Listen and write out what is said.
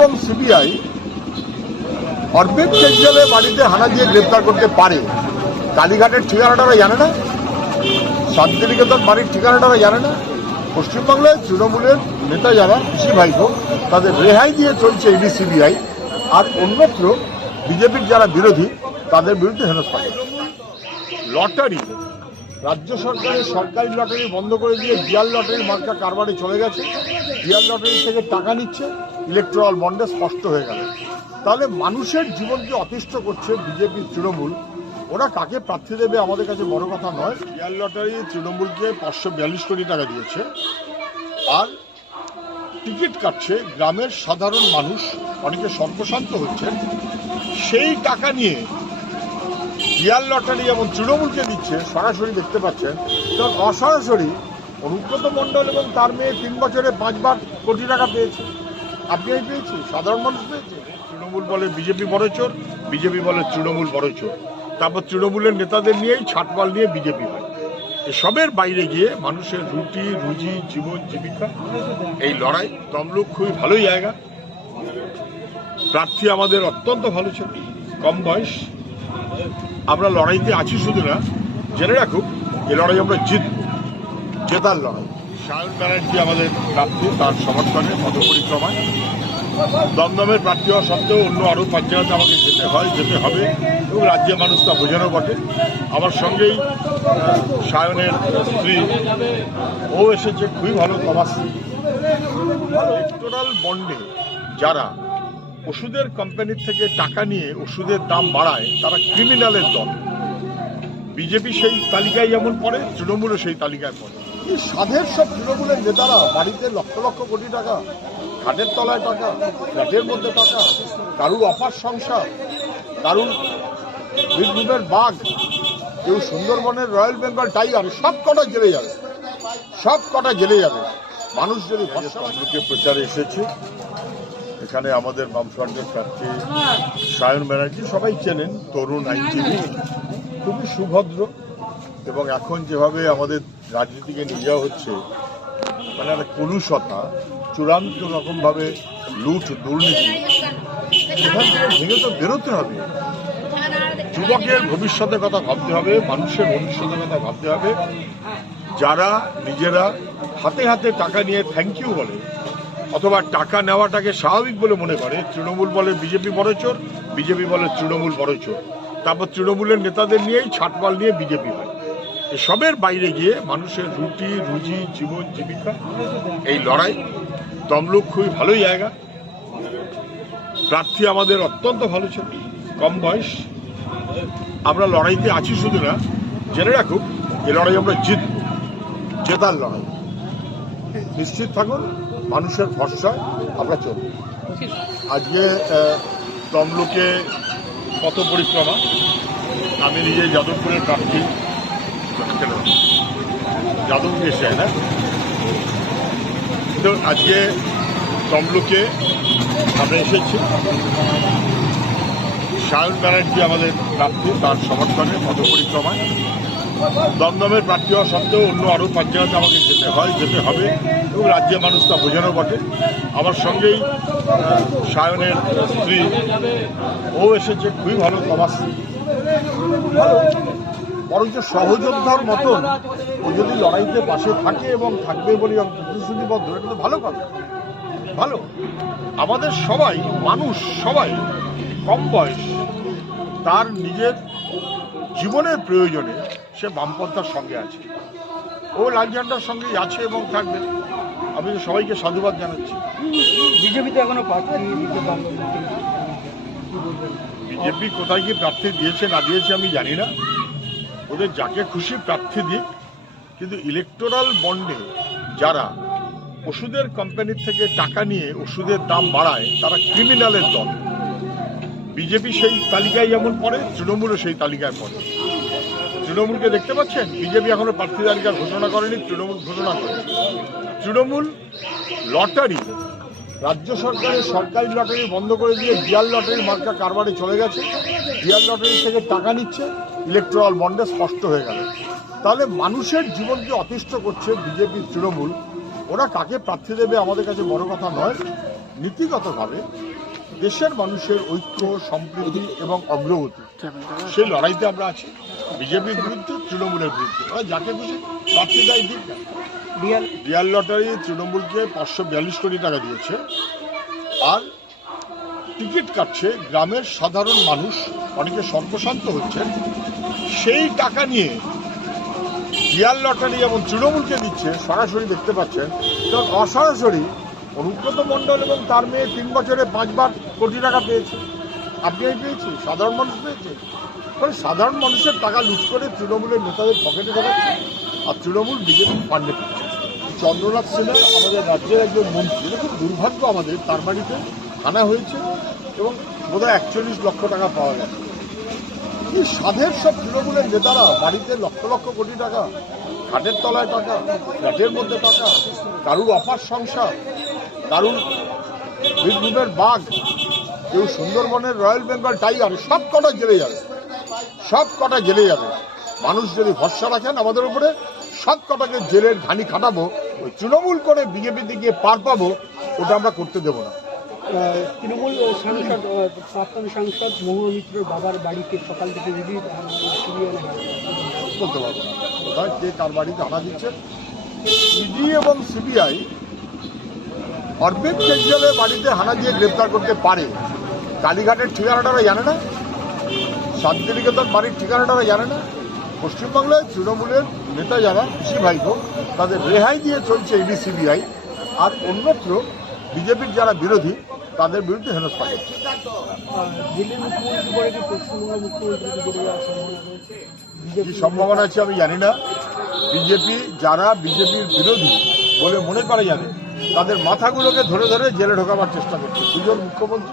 এবং সিবিআই অরবিন্দ কেজরিওয়ালের বাড়িতে হানা দিয়ে গ্রেপ্তার করতে পারে। কালীঘাটের ঠিকানাটা জানে না। শান্তিনিকেতন বাড়ির ঠিকানাটা জানে না। পশ্চিমবাংলায় তৃণমূলের নেতা যারা, কৃষি ভাইপো তাদের রেহাই দিয়ে চলছে ইডি সিবিআই। আর অন্যত্র বিজেপির যারা বিরোধী, তাদের বিরুদ্ধে হেনস্থা। লটারি। রাজ্য সরকারের সরকারি লটারি বন্ধ করে দিয়ে ডিয়ার লটারির মার্কা কারবারে চলে গেছে। ডিয়ার লটারি থেকে টাকা নিচ্ছে। ইলেকট্রাল বন্ডে স্পষ্ট হয়ে গেল। তাহলে মানুষের জীবনকে অতিষ্ঠ করছে বিজেপি তৃণমূল? ওরা কাকে প্রার্থী দেবে আমাদের কাছে বড় কথা নয়। ডিয়ার লটারি তৃণমূলকে পাঁচশো বিয়াল্লিশ কোটি টাকা দিয়েছে। আর টিকিট কাটছে গ্রামের সাধারণ মানুষ, অনেকে সর্বশান্ত হচ্ছেন। সেই টাকা নিয়ে ডিয়ার লটারি এবং তৃণমূলকে দিচ্ছে, সরাসরি দেখতে পাচ্ছেন। এবং অসরাসরি অনুব্রত মণ্ডল এবং তার মেয়ে তিন বছরে পাঁচবার কোটি টাকা পেয়েছে। আপনি পেয়েছি, সাধারণ মানুষ পেয়েছে? তৃণমূল বলে বিজেপি বড় চোর, বিজেপি বলে তৃণমূল বড় চোর। তারপর তৃণমূলের নেতাদের নিয়েই ছাটপাল নিয়ে বিজেপি হয়। এসবের বাইরে গিয়ে মানুষের রুটি, রুজি, জীবন, জীবিকা, এই লড়াই তমলুক খুবই ভালো জায়গা। প্রার্থী আমাদের অত্যন্ত ভালো ছিল, কম বয়স। আমরা লড়াইতে আছি শুধু না, জেনে রাখুক এই লড়াই আমরা জিতব, জেতার লড়াই। সায়ন ব্যানার্জি আমাদের প্রার্থী, তার সমর্থনে পদপরিক্রমায়। দমদমের প্রার্থী হওয়া সত্ত্বেও অন্য আরও পাঁচ জায়গাতে আমাকে যেতে হয়, যেতে হবে এবং রাজ্যের মানুষ তা বোঝানো বটে। আমার সঙ্গেই সায়নের স্ত্রী ও এসেছে, খুবই ভালো কমার্স। ইলেকটোরাল বন্ডে যারা ওষুধের কোম্পানির থেকে টাকা নিয়ে ওষুধের দাম বাড়ায়, তারা ক্রিমিনালের দল। বিজেপি সেই তালিকায় যেমন পড়ে, তৃণমূলও সেই তালিকায় পড়ে। সাধের সব তৃণমূলের নেতারা বাড়িতে লক্ষ লক্ষ কোটি টাকা খাটের তলায় টাকা ফ্ল্যাটের মধ্যে টাকা কারুর অপার সংসার কারুর বীরভূমের বাঘ কেউ সুন্দরবনের রয়্যাল বেঙ্গল টাইগার সব কটা জেলে যাবে সব কটা জেলে যাবে। মানুষ যদি তমলুকে প্রচারে এসেছে। এখানে আমাদের বামফ্রন্টের প্রার্থী সায়ন ব্যানার্জি সবাই চেনেন তরুণ আইনজীবী খুবই সুভদ্র। এবং এখন যেভাবে আমাদের রাজনীতিকে নিয়ে যাওয়া হচ্ছে মানে একটা কলুষতা চূড়ান্ত রকমভাবে লুট, দুর্নীতি। এখান থেকে ভেঙে তো বেরোতে হবে। যুবকের ভবিষ্যতের কথা ভাবতে হবে, মানুষের ভবিষ্যতের কথা ভাবতে হবে। যারা নিজেরা হাতে হাতে টাকা নিয়ে থ্যাংক ইউ বলে, অথবা টাকা নেওয়াটাকে স্বাভাবিক বলে মনে করে, তৃণমূল বলে বিজেপি বড় চোর, বিজেপি বলে তৃণমূল বড় চোর। তারপর তৃণমূলের নেতাদের নিয়েই ছাটপাল নিয়ে বিজেপি হয়। এসবের বাইরে গিয়ে মানুষের রুটি, রুজি, জীবন, জীবিকা, এই লড়াই তমলুক খুবই ভালো জায়গা। প্রার্থী আমাদের অত্যন্ত ভালো ছিল, কম বয়স। আমরা লড়াইতে আছি শুধু না, জেনে রাখুক এই লড়াই আমরা জিতব, জেতার লড়াই। নিশ্চিত থাকুন, মানুষের ভরসায় আমরা চলব। আজকে তমলুকে কত পরিক্রমা, আমি নিজে যাদবপুরের প্রার্থী। যাদবপুর এসে না তো আজকে তমলুকে আমরা এসেছি। সায়ন ব্যানার্জি আমাদের প্রার্থী, তার সমর্থনে পদপরিক্রমায়। দমদমের প্রার্থী হওয়া সত্ত্বেও অন্য আরও পাঁচ জায়গাতে আমাকে যেতে হয়, যেতে হবে এবং রাজ্যের মানুষ তা বোঝানো বটে। আমার সঙ্গেই সায়নের স্ত্রী। ও এসেছে, খুবই ভালো কমার্স বরঞ্চ সহযোদ্ধার মতন ও যদি লড়াইতে পাশে থাকে এবং থাকবে বলে প্রতিশ্রুতিবদ্ধ এটা তো ভালো কথা। ভালো। আমাদের সবাই মানুষ সবাই কম বয়স তার নিজের জীবনের প্রয়োজনে সে বামপন্থার সঙ্গে আছে। ও লাল ঝান্ডার সঙ্গেই আছে এবং থাকবে। আমি তো সবাইকে সাধুবাদ জানাচ্ছি। বিজেপিতে এখনও প্রার্থী বিজেপি কোথায় কি প্রার্থী দিয়েছে না দিয়েছে আমি জানি না। ওদের যাকে খুশি প্রার্থী দিক, কিন্তু ইলেকটোরাল বন্ডে যারা ওষুধের কোম্পানির থেকে টাকা নিয়ে ওষুধের দাম বাড়ায়, তারা ক্রিমিনালের দল। বিজেপি সেই তালিকায় যেমন পড়ে, তৃণমূলও সেই তালিকায় পড়ে। তৃণমূলকে দেখতে পাচ্ছেন? বিজেপি এখনও প্রার্থী তালিকা ঘোষণা করেনি, তৃণমূল ঘোষণা করে তৃণমূল লটারি রাজ্য সরকারের সরকারি লটারি বন্ধ করে দিয়ে ডিয়ার লটারি মার্কা কারবারে চলে গেছে। ডিয়ার লটারি থেকে টাকা নিচ্ছে ইলেকট্রাল বন্ডে স্পষ্ট হয়ে গেল। তাহলে মানুষের জীবনকে অতিষ্ঠ করছে বিজেপির তৃণমূল, ওরা কাকে প্রার্থী দেবে আমাদের কাছে বড় কথা নয়। নীতিগতভাবে দেশের মানুষের ঐক্য, সম্প্রীতি এবং অগ্রগতি সেই লড়াইতে আমরা আছি। বিজেপির বিরুদ্ধে, তৃণমূলের বিরুদ্ধে। ওরা যাকে খুশি প্রার্থী দেয় দিক রিয়াল লটারি তৃণমূলকে পাঁচশো বিয়াল্লিশ কোটি টাকা দিয়েছে। আর টিকিট কাটছে গ্রামের সাধারণ মানুষ, অনেকে সর্বশান্ত হচ্ছে সেই টাকা নিয়ে রিয়াল লটারি এবং তৃণমূলকে দিচ্ছে, সরাসরি দেখতে পাচ্ছেন। এবং অসরাসরি অনুব্রত মণ্ডল এবং তার মেয়ে তিন বছরে পাঁচবার কোটি টাকা পেয়েছে। আপনি পেয়েছি সাধারণ মানুষ পেয়েছে। ফলে সাধারণ মানুষের টাকা লুট করে তৃণমূলের নেতাদের পকেটে ঢোকাচ্ছে আর তৃণমূল বিজেপি পাচ্ছে চন্দ্রনাথ সিনহা আমাদের রাজ্যের একজন মন্ত্রী, এটা খুব দুর্ভাগ্য আমাদের, তার বাড়িতে আনা হয়েছে এবং বোধহয় একচল্লিশ লক্ষ টাকা পাওয়া গেছে। এই সাধের সব তৃণমূলের নেতারা বাড়িতে লক্ষ লক্ষ কোটি টাকা, খাটের তলায় টাকা, ফ্ল্যাটের মধ্যে টাকা, কারুর অপার সংসার, কারুর বীরভূমের বাঘ, কেউ সুন্দরবনের রয়্যাল বেঙ্গল টাইগার, সব কটা জেলে যাবে। সব কটা জেলে যাবে। মানুষ যদি ভরসা রাখেন আমাদের উপরে, সব কটাকে জেলের ঘানি খাটাবো। ওই তৃণমূল করে বিজেপিতে গিয়ে পার পাবো ওটা আমরা করতে দেবো না। তৃণমূল সাংসদ প্রাক্তন সাংসদ মহুয়া মিত্রের বাবার বাড়িতে সকাল থেকে ইডি সিবিআই বলতে পারব না। কোথায় কে কার বাড়িতে হানা দিচ্ছে ইডি এবং সিবিআই অরবিন্দ কেজরিওয়ালের বাড়িতে হানা দিয়ে গ্রেপ্তার করতে পারে। কালীঘাটের ঠিকানাটা ওরা জানে না শান্তিনিকেতন বাড়ির ঠিকানাটা ওরা জানে না পশ্চিমবাংলায় তৃণমূলের নেতা যারা কৃষি ভাইপো তাদের রেহাই দিয়ে চলছে ইডি, সিবিআই। আর অন্যত্র বিজেপির যারা বিরোধী, তাদের বিরুদ্ধে হেনস্থা করছে। কি সম্ভাবনা আছে আমি জানি না। বিজেপি যারা বিজেপির বিরোধী বলে মনে করা যাবে, তাদের মাথাগুলোকে ধরে ধরে জেলে ঢোকাবার চেষ্টা করছে। দুজন মুখ্যমন্ত্রী